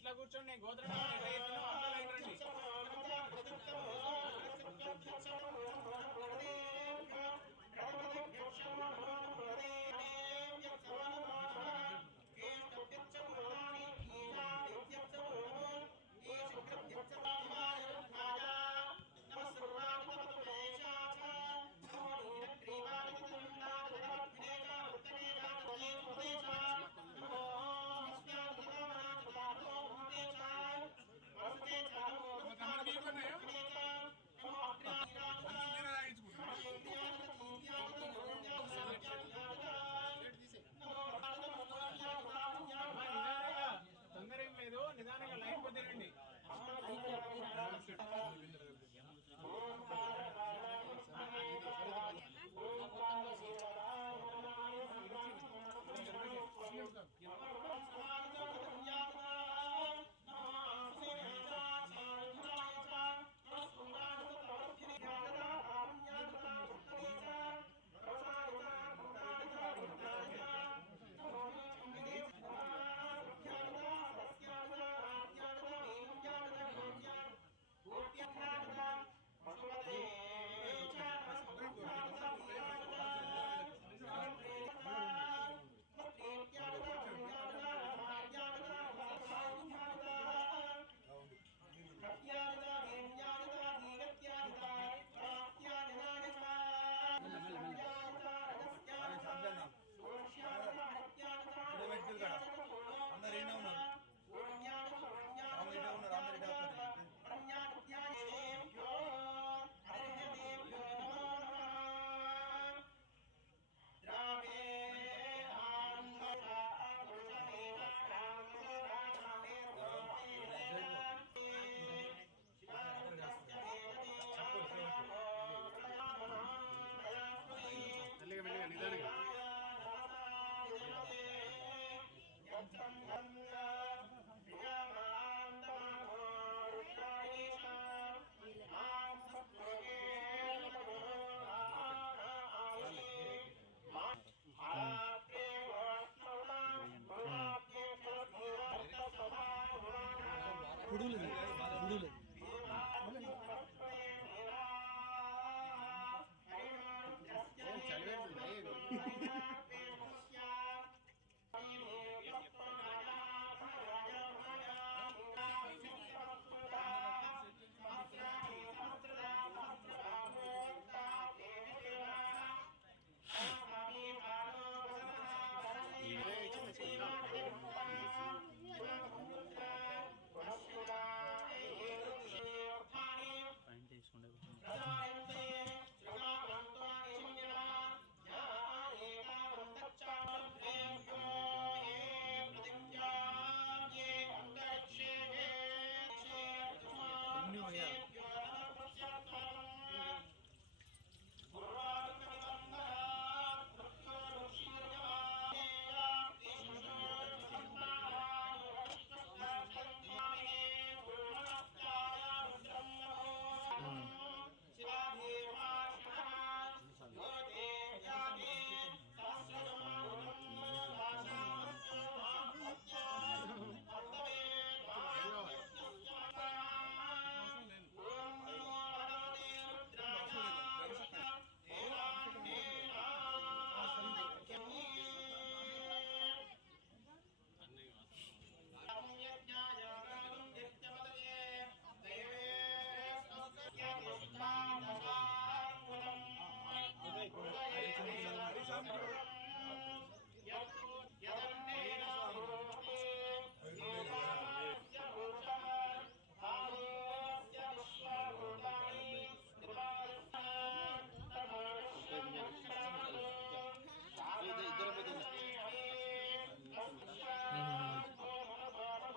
ఇట్లా కూర్చోండి గోత్రం రండి తొందర ఏం లేదు నిదానంగా లైన్ పొద్దునండి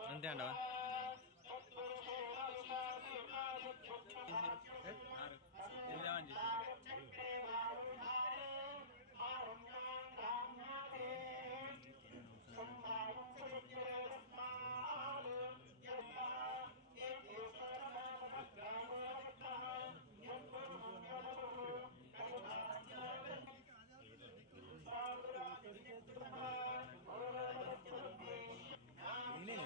అంతే అంటవా నేనే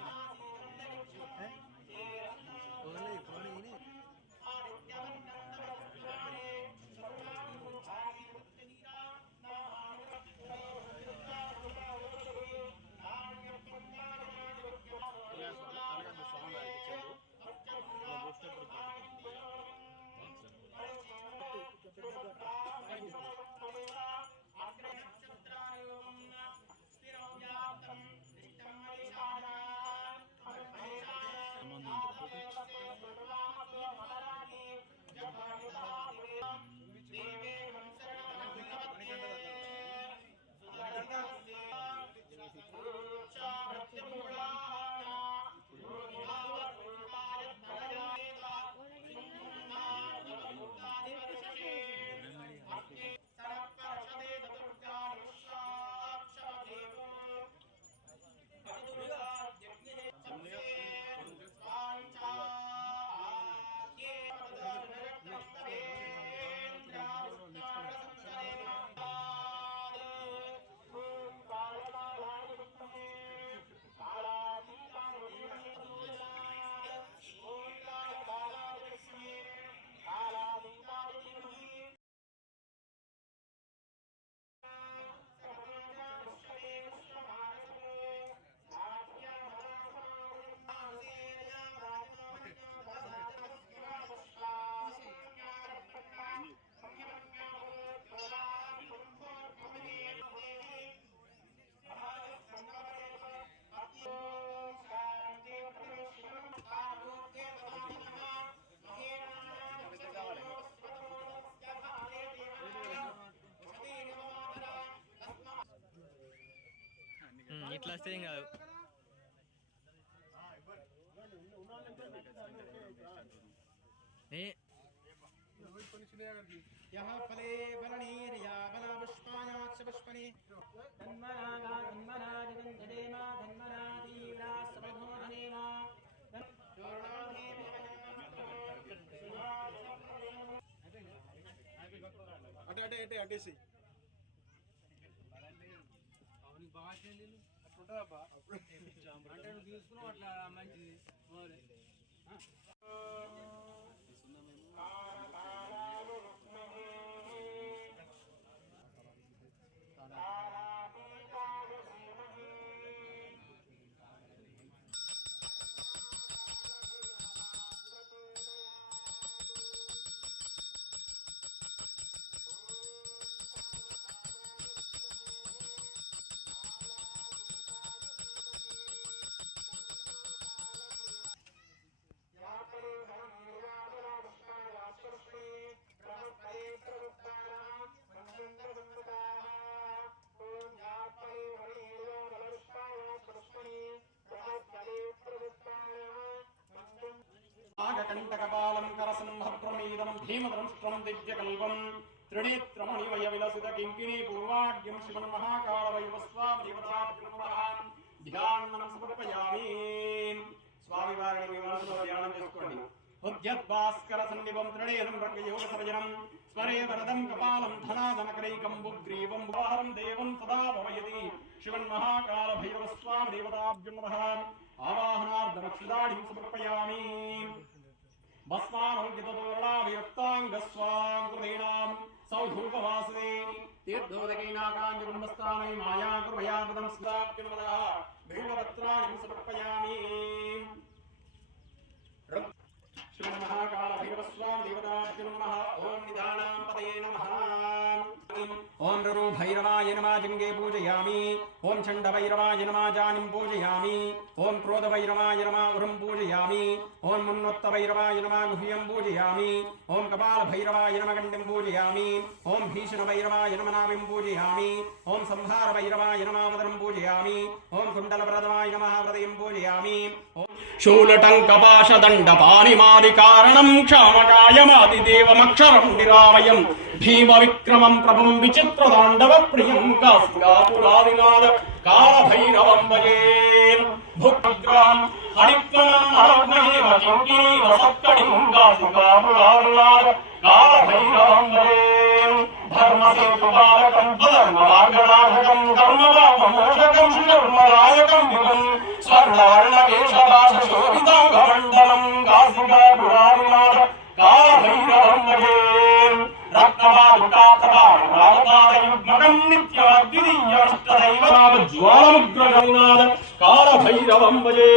ఇట్లా వస్తే ఏం కాదు. यह फले बलनीर्या बला पुष्पायाक्ष पुष्पनि धन्मनागा धन्मना जगन्धदेमा धन्मना दीव्रा सबधोधनेमा అటేసి అవును బాగా చేయండి అట్లా అంటే నువ్వు తీసుకున్నావు అట్లా మంచిది కంటకపాలం కరసింహప్రమీదం భీమదృష్టం దివ్యకల్పం త్రినేత్రమణిమయ విలసిత కింకినీ పూర్వాగ్యం శివన్ మహాకాళవైవస్వామిదేవతాభ్యుమః ధ్యానం సమర్పయామి. స్వామివారిని మీ మనసులో ధ్యానం చేసుకోండి. ఉద్యద్భాస్కర సన్నిభం త్రినేత్రం యోగ సర్జనం స్వరే వరదం కపాలం ధనాధనకరైకం బుగ్రీవం వాహరం దేవం సదా భవయతి శివన్ మహాకాళభైరవస్వామిదేవతాభ్యుమః ఆవాహనార్థమక్షిదాఢ్యం సమర్పయామి. భస్మానం గితోరణాభియుక్తాంగస్వాంకృతీనాం సౌధూపవాసనే తీర్థోదకైనాకాంజగుణమస్తానై మాయాకృపయాకృతం స్వాప్యమనః బిల్వపత్రాణి సమర్పయామి. శ్రీమన్మహాకాళభైరవస్వామిదేవతాభ్యో నమః. ఓం నిదానాం పదయే నమః. ఓం రురు భైరవాయ నమః జింగే పూజయామి. ఓం చండ భైరవాయ నమః జానిం పూజయామి. ఓం క్రోధ భైరవాయ నమః ఉరం పూజయామి. ఓం మున్నొత్త భైరవాయ నమః గుహ్యం పూజయామి. ఓం కపాల భైరవాయ నమః గండిం పూజయామి. ఓం భీషణ భైరవాయ నమః నాభిం పూజయామి. ఓం సంహార భైరవాయ నమః వదనం పూజయామి. ఓం కుండల ప్రదమాయ నమః హృదయం పూజయామి. శూలటంకపాశదండపాణిమాది కారణం క్షామకాయమాదిదేవమక్షరం నిరామయం భీమ విక్రమం ప్రభం విచిత్రతాండవ ప్రియం కాశికాపురాదినాథ కాళభైరవం భజే. భుక్గ్రాం హరిత్వమేవ కింకిణీవ సక్కడిం కాశికాపురాదినాథ కాళభైరవం భజే. ధర్మసేతుపాలకం అధర్మమార్గనాశకం ధర్మవామోషకం ధర్మరాయకం విభం స్వర్ణార్ణవేషభాషోభితాంగమండలం కాశికాపురాదినాథ కాళభైరవం భజే. రత్నమాలుకాతమాలుకాతయుగ్మకం నిత్యమద్వితీయష్టదైవజ్వాలముగ్రగణనాథ కాళభైరవం భజే.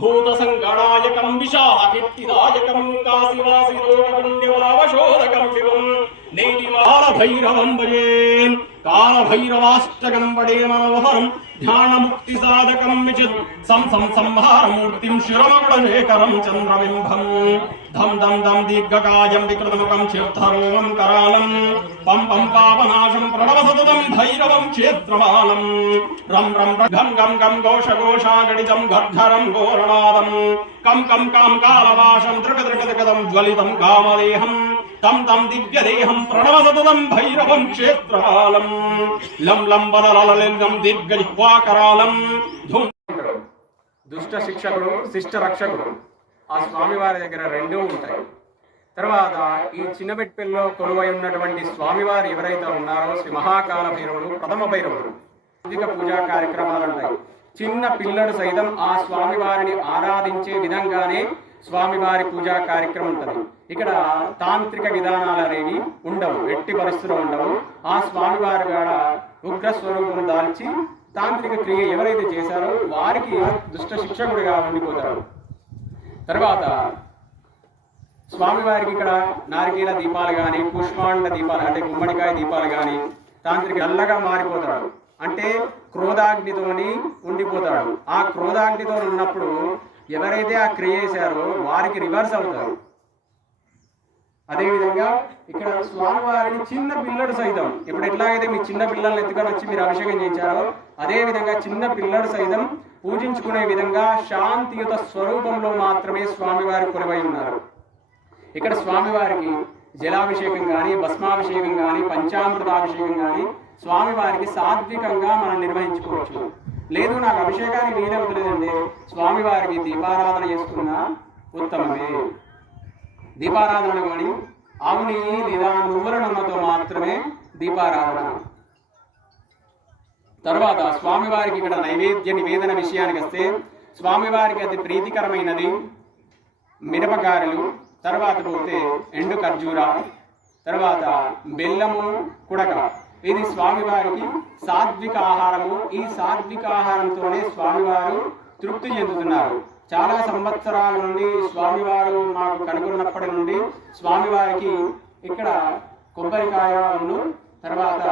భూతసంగణాయకం విశాలకీర్తిదాయకం కాశీవాసిలోకపుణ్యవశోదకం విభం నేటి కాళభైరవం భజే. కాళభైరవాష్టకం పడే మనోహరం ధ్యానముక్తి సాధకం విచిత్ సంహారమూర్తిం శిరమగుళశేఖరం చంద్రబింబం ధం ధం ధం దీర్ఘకాయం వికృతముఖం చిత్తరోమం కరాళం పం పం పాపనాశం ప్రణవసతతం భైరవం క్షేత్రపాలం రం రం గం గం గం ఘోషఘోషాగణితం గర్ధరం ఘోరనాదం కం కం కాం కాలవాశం దృగదృగదృగదం జ్వలితం కామదేహం తం తం దివ్యదేహం ప్రణవసతతం భైరవం క్షేత్రపాలం లం లం బదలలింగం దీర్ఘజిహ్వాకరాళం ధూమ్. దుష్ట శిక్షకుడు శిష్ట రక్షకుడు ఆ స్వామివారి దగ్గర రెండూ ఉంటాయి. తర్వాత ఈ చిన్నబెట్టిలో కొలువై ఉన్నటువంటి స్వామివారు ఎవరైతే ఉన్నారో శ్రీ మహాకాల భైరవుడు ప్రథమ భైరవుడు అధిక పూజా కార్యక్రమాలు ఉంటాయి. చిన్న పిల్లడు సైతం ఆ స్వామివారిని ఆరాధించే విధంగానే స్వామివారి పూజా కార్యక్రమం ఉంటుంది. ఇక్కడ తాంత్రిక విధానాలు అనేవి ఉండవు, ఎట్టి పరిస్థితులు ఉండవు. ఆ స్వామివారి కూడా ఉగ్రస్వరూపం దాల్చి తాంత్రిక క్రియ ఎవరైతే చేశారో వారికి దుష్ట శిక్షకుడిగా ఉండిపోతారు. తర్వాత స్వామివారికి ఇక్కడ నారికేల దీపాలు కానీ పుష్పాండ దీపాలు అంటే గుమ్మడికాయ దీపాలు కానీ తాంత్రిక నల్లగా మారిపోతాడు, అంటే క్రోధాగ్నితోని ఉండిపోతాడు. ఆ క్రోధాగ్నితో ఉన్నప్పుడు ఎవరైతే ఆ క్రియ చేశారో వారికి రివర్స్ అవుతారు. అదేవిధంగా ఇక్కడ స్వామివారిని చిన్న పిల్లడు సైతం ఇప్పుడు ఎట్లాగైతే మీ చిన్న పిల్లల్ని ఎత్తుకొని వచ్చి మీరు అభిషేకం చేశారో అదేవిధంగా చిన్న పిల్లడు సైతం పూజించుకునే విధంగా శాంతియుత స్వరూపంలో మాత్రమే స్వామివారి కొలువై ఉన్నారు. ఇక్కడ స్వామివారికి జలాభిషేకం కానీ భస్మాభిషేకం కానీ పంచామృతాభిషేకం కానీ స్వామివారికి సాత్వికంగా మనం నిర్వహించుకోవచ్చు. లేదు నాకు అభిషేకానికి వీలవుతలేదండి, స్వామివారికి దీపారాధన చేసుకున్న ఉత్తమమే. దీపారాధన కానీ ఆవుని లేదా నువ్వుల నూనెతో మాత్రమే దీపారాధన. తర్వాత స్వామివారికి ఇక్కడ నైవేద్య నివేదన విషయానికి వస్తే స్వామివారికి అతి ప్రీతికరమైనది మిరపకాయలు, తర్వాత పోతే ఎండు ఖర్జూర, తర్వాత బెల్లము కుడక. ఇది స్వామివారికి సాత్విక ఆహారము. ఈ సాత్విక ఆహారంతోనే స్వామివారు తృప్తి చెందుతున్నారు. చాలా సంవత్సరాల నుండి స్వామివారు మాకు కనుగొన్నప్పటి నుండి స్వామివారికి ఇక్కడ కొబ్బరికాయ తర్వాత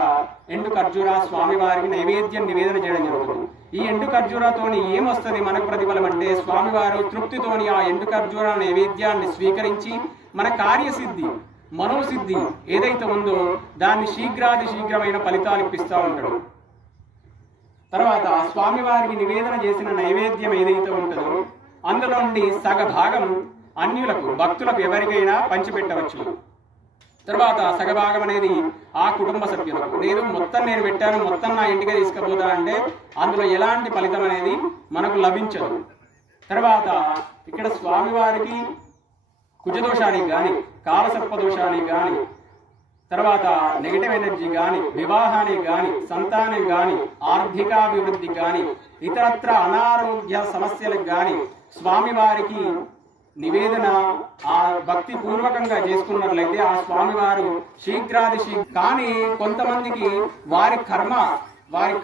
ఎండు ఖర్జూర స్వామివారికి నైవేద్యం నివేదన చేయడం జరుగుతుంది. ఈ ఎండు ఖర్జూరతోని ఏమొస్తుంది మనకు ప్రతిఫలం అంటే స్వామివారు తృప్తితోని ఆ ఎండు ఖర్జూర నైవేద్యాన్ని స్వీకరించి మన కార్యసిద్ధి మనోసిద్ధి ఏదైతే ఉందో దాన్ని శీఘ్రమైన ఫలితాలు ఇప్పిస్తూ ఉంటాడు. తర్వాత స్వామివారికి నివేదన చేసిన నైవేద్యం ఏదైతే ఉంటుందో అందులో నుండి సగ భాగం అన్యులకు భక్తులకు ఎవరికైనా పంచిపెట్టవచ్చు. తర్వాత సగభాగం అనేది ఆ కుటుంబ సభ్యులకు. లేదు మొత్తం నేను పెట్టాను, మొత్తం నా ఇంటికి తీసుకుపోతా అంటే అందులో ఎలాంటి ఫలితం అనేది మనకు లభించదు. తర్వాత ఇక్కడ స్వామివారికి కుజదోషానికి కానీ కాలసర్ప దోషానికి కానీ తర్వాత నెగిటివ్ ఎనర్జీ కానీ వివాహానికి కానీ సంతానం కానీ ఆర్థికాభివృద్ధి కానీ ఇతరత్ర అనారోగ్య సమస్యలకు కానీ స్వామివారికి నివేదన ఆ భక్తి పూర్వకంగా చేసుకున్నట్లయితే ఆ స్వామివారు కానీ కొంతమందికి వారి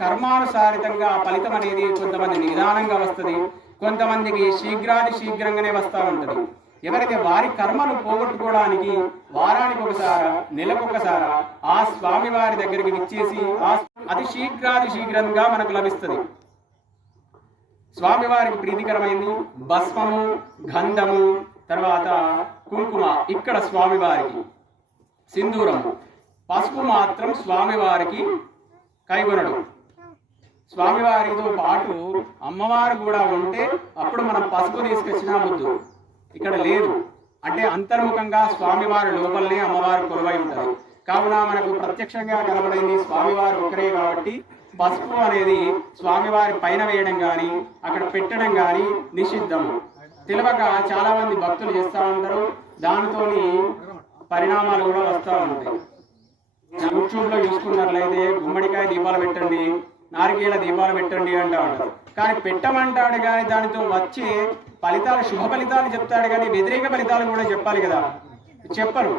కర్మానుసారితంగా ఫలితం అనేది కొంతమంది నిదానంగా వస్తుంది, కొంతమందికి శీఘ్రంగానే వస్తూ ఉంటుంది. ఎవరైతే వారి కర్మను పోగొట్టుకోవడానికి వారానికి ఒకసారి నెలకొకసారి ఆ స్వామివారి దగ్గరికి విచ్చేసి అతి శీఘ్రంగా మనకు లభిస్తుంది. స్వామివారికి ప్రీతికరమైంది భస్మము, గంధము, తర్వాత కుంకుమ. ఇక్కడ స్వామివారికి సింధూరము, పసుపు మాత్రం స్వామివారికి కైగొనడు. స్వామివారితో పాటు అమ్మవారు కూడా ఉంటే అప్పుడు మనం పసుపు తీసుకొచ్చినా ముద్దు. ఇక్కడ లేదు, అంటే అంతర్ముఖంగా స్వామివారి లోపలనే అమ్మవారు కొలువై ఉంటారు. కావున మనకు ప్రత్యక్షంగా కనబడింది స్వామివారు ఒకరే కాబట్టి పసుపు అనేది స్వామివారి పైన వేయడం కానీ అక్కడ పెట్టడం కానీ నిషిద్ధము. తెలియక చాలా మంది భక్తులు చేస్తూ ఉంటారు, దానితోని పరిణామాలు కూడా వస్తూ ఉంటాయి. యూట్యూబ్లో చూసుకున్నట్లయితే గుమ్మడికాయ దీపాలు పెట్టండి, నారికేల దీపాలు పెట్టండి అంటూ ఉంటారు. కానీ పెట్టమంటాడు కానీ దానితో వచ్చే ఫలితాలు శుభ ఫలితాలు చెప్తాడు కానీ వ్యతిరేక ఫలితాలు కూడా చెప్పాలి కదా, చెప్పరు.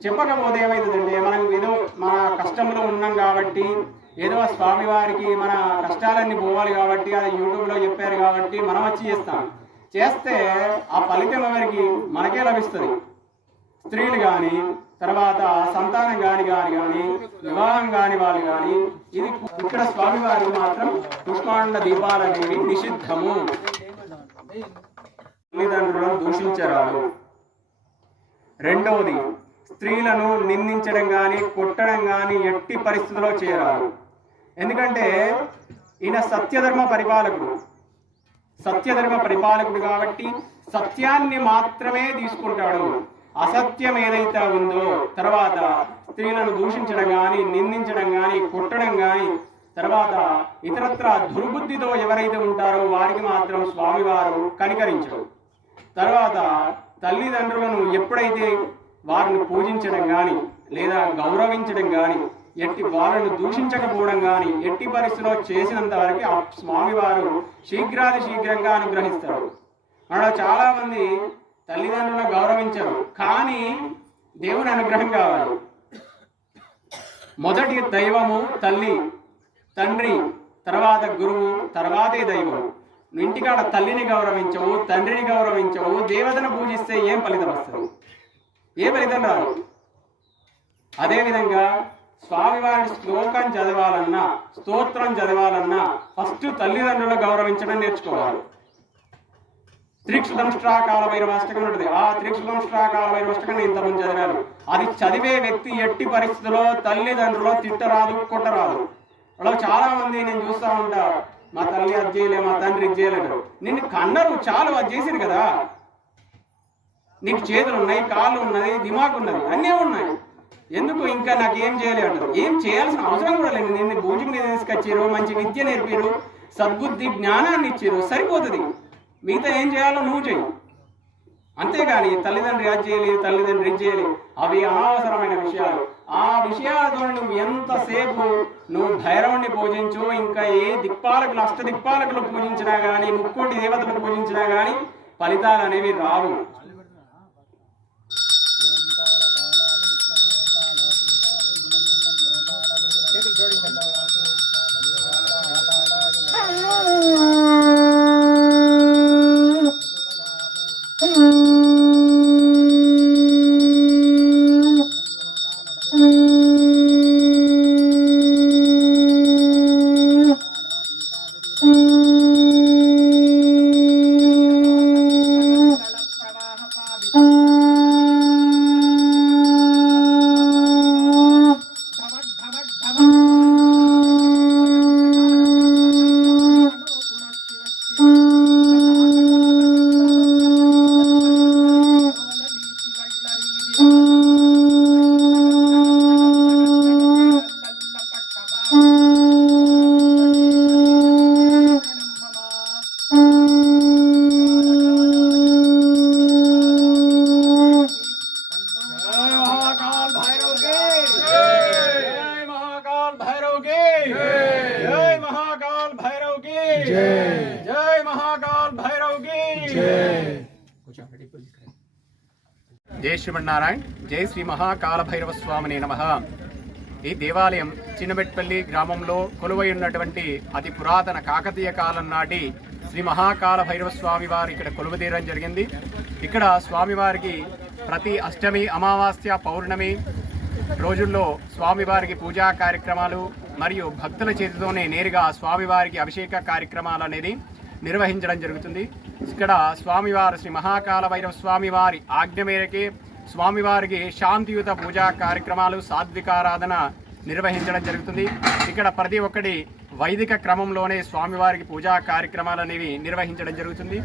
చెప్పకపోతే ఏమవుతుందంటే మనం ఏదో మన కష్టంలో ఉన్నాం కాబట్టి ఏదో స్వామివారికి మన కష్టాలన్నీ పోవాలి కాబట్టి అది యూట్యూబ్లో చెప్పారు కాబట్టి మనం వచ్చి చేస్తే ఆ ఫలితం ఎవరికి మనకే లభిస్తుంది. స్త్రీలు కానీ తర్వాత సంతానం కాని వివాహం కాని వాళ్ళు కానీ ఇది ఇక్కడ స్వామివారు మాత్రం పుష్పాండ దీపాలు అనేవి నిషిద్ధము. తల్లిదండ్రులను దూషించరాదు. రెండవది, స్త్రీలను నిందించడం కానీ కొట్టడం కానీ ఎట్టి పరిస్థితుల్లో చేయరాదు. ఎందుకంటే ఈయన సత్యధర్మ పరిపాలకుడు కాబట్టి సత్యాన్ని మాత్రమే తీసుకుంటాడు. అసత్యం ఏదైతే ఉందో, తర్వాత స్త్రీలను దూషించడం కానీ నిందించడం కానీ కొట్టడం కానీ, తర్వాత ఇతరత్ర దుర్బుద్ధితో ఎవరైతే ఉంటారో వారికి మాత్రం స్వామివారు కనికరించరు. తర్వాత తల్లిదండ్రులను ఎప్పుడైతే వారిని పూజించడం కానీ లేదా గౌరవించడం కానీ, వాళ్ళను దూషించకపోవడం కానీ ఎట్టి పరిస్థితిలో చేసినంత వరకు ఆ స్వామివారు శీఘ్రంగా అనుగ్రహిస్తారు. మనలో చాలా మంది తల్లిదండ్రులను గౌరవించరు, కానీ దేవుని అనుగ్రహం కావాలి. మొదటి దైవము తల్లి, తండ్రి, తర్వాత గురువు, తర్వాతే దైవం. ఇంటికాడ తల్లిని గౌరవించవు, తండ్రిని గౌరవించవు, దేవతను పూజిస్తే ఏం ఫలితం వస్తుంది? ఏ ఫలితం రాదు. అదేవిధంగా స్వామివారి శ్లోకం చదవాలన్నా, స్తోత్రం చదవాలన్నా ఫస్ట్ తల్లిదండ్రులను గౌరవించడం నేర్చుకోవాలి. త్రిక్షుదంష్ట్రాకాల భైరవాష్టకం ఉంటుంది. ఆ త్రిక్షుదంష్ట్రాకాల భైరవాష్టకం నేను ఇంతకుముందు చదివాను. అది చదివే వ్యక్తి ఎట్టి పరిస్థితుల్లో తల్లిదండ్రులు తిట్టరాదు, కొట్టరాదు. అలా చాలా మంది నేను చూస్తూ ఉంటా, మా తల్లి అది చేయలే, మా తండ్రి ఇది చేయలేడు. నిన్ను కన్నరు, చాలు, అది చేసిరు కదా. నీకు చేతులు ఉన్నాయి, కాళ్ళు ఉన్నది, దిమాగ్ ఉన్నది, అన్నీ ఉన్నాయి, ఎందుకు ఇంకా నాకు ఏం చేయలేదు అంటారు. ఏం చేయాల్సిన అవసరం కూడా లేదు. నిన్ను భూజం మీద తీసుకొచ్చారు, మంచి విద్య నేర్పారు, సద్బుద్ధి జ్ఞానాన్ని ఇచ్చారు, సరిపోతుంది. మిగతా ఏం చేయాలో నువ్వు చెయ్యి. అంతేగాని తల్లిదండ్రి అది చేయలేదు, తల్లిదండ్రి ఇది చేయలేదు, అవి అనవసరమైన విషయాలు. ఆ విషయాలతో నువ్వు ఎంతసేపు నువ్వు భైరవుణ్ణి పూజించు, ఇంకా ఏ దిక్పాలకులు, అష్టదిక్పాలకులు పూజించినా కానీ, ముక్కోటి దేవతలు పూజించినా కానీ ఫలితాలు అనేవి రావు. జై శ్రీమన్నారాయణ. జై శ్రీ మహాకాల భైరవ స్వామినే నమః. ఈ దేవాలయం చిన్నబెట్పల్లి గ్రామంలో కొలువై ఉన్నటువంటి అతి పురాతన కాకతీయ కాలం నాటి శ్రీ మహాకాల భైరవ స్వామి వారు ఇక్కడ కొలువుదీరడం జరిగింది. ఇక్కడ స్వామివారికి ప్రతి అష్టమి, అమావాస్య, పౌర్ణమి రోజుల్లో స్వామివారికి పూజా కార్యక్రమాలు మరియు భక్తుల చేతితోనే నేరుగా స్వామివారికి అభిషేక కార్యక్రమాలు అనేది నిర్వహించడం జరుగుతుంది. ఇక్కడ స్వామివారు శ్రీ మహాకాల భైరవ స్వామివారి ఆజ్ఞ మేరకే స్వామివారికి శాంతియుత పూజా కార్యక్రమాలు, సాత్వికారాధన నిర్వహించడం జరుగుతుంది. ఇక్కడ ప్రతి ఒక్కటి వైదిక క్రమంలోనే స్వామివారికి పూజా కార్యక్రమాలు అనేవి నిర్వహించడం జరుగుతుంది.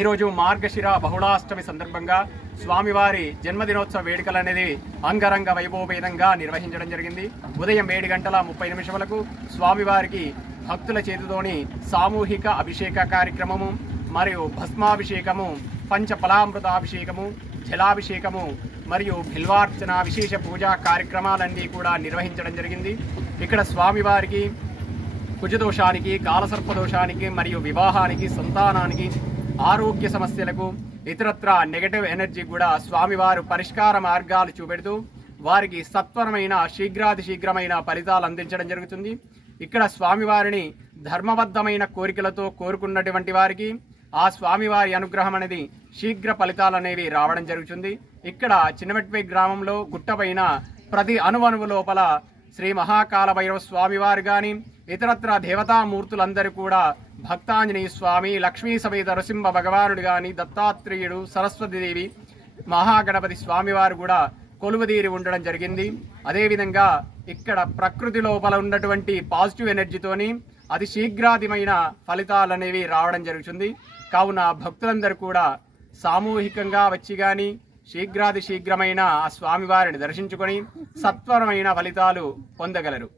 ఈరోజు మార్గశిర బహుళాష్టమి సందర్భంగా స్వామివారి జన్మదినోత్సవ వేడుకలు అనేది అంగరంగ వైభవపేతంగా నిర్వహించడం జరిగింది. ఉదయం 7:30 స్వామివారికి భక్తుల చేతితోని సామూహిక అభిషేక కార్యక్రమము మరియు భస్మాభిషేకము, పంచఫలామృతాభిషేకము, జలాభిషేకము మరియు బిల్వార్చన విశేష పూజా కార్యక్రమాలన్నీ కూడా నిర్వహించడం జరిగింది. ఇక్కడ స్వామివారికి కుజదోషానికి, కాలసర్పదోషానికి మరియు వివాహానికి, సంతానానికి, ఆరోగ్య సమస్యలకు, ఇతరత్ర నెగటివ్ ఎనర్జీ కూడా స్వామివారు పరిష్కార మార్గాలు చూపెడుతూ వారికి సత్వరమైన శీఘ్రమైన ఫలితాలు అందించడం జరుగుతుంది. ఇక్కడ స్వామివారిని ధర్మబద్ధమైన కోరికలతో కోరుకున్నటువంటి వారికి ఆ స్వామివారి అనుగ్రహం అనేది శీఘ్ర ఫలితాలు అనేవి రావడం జరుగుతుంది. ఇక్కడ చిన్నమెట్పై గ్రామంలో గుట్టపైన ప్రతి అణువణువు లోపల శ్రీ మహాకాల భైరవ స్వామివారు కానీ ఇతరత్ర దేవతామూర్తులందరూ కూడా భక్తాంజనేయ స్వామి, లక్ష్మీ సమేత నరసింహ భగవానుడు కానీ, దత్తాత్రేయుడు, సరస్వతీదేవి, మహాగణపతి స్వామివారు కూడా కొలువుదీరి ఉండడం జరిగింది. అదేవిధంగా ఇక్కడ ప్రకృతి లోపల ఉన్నటువంటి పాజిటివ్ ఎనర్జీతోని అతి శీఘ్రాదిమైన ఫలితాలు అనేవి రావడం జరుగుతుంది. కావున భక్తులందరూ కూడా సామూహికంగా వచ్చి కానీ శీఘ్రమైన ఆ స్వామివారిని దర్శించుకొని సత్వరమైన ఫలితాలు పొందగలరు.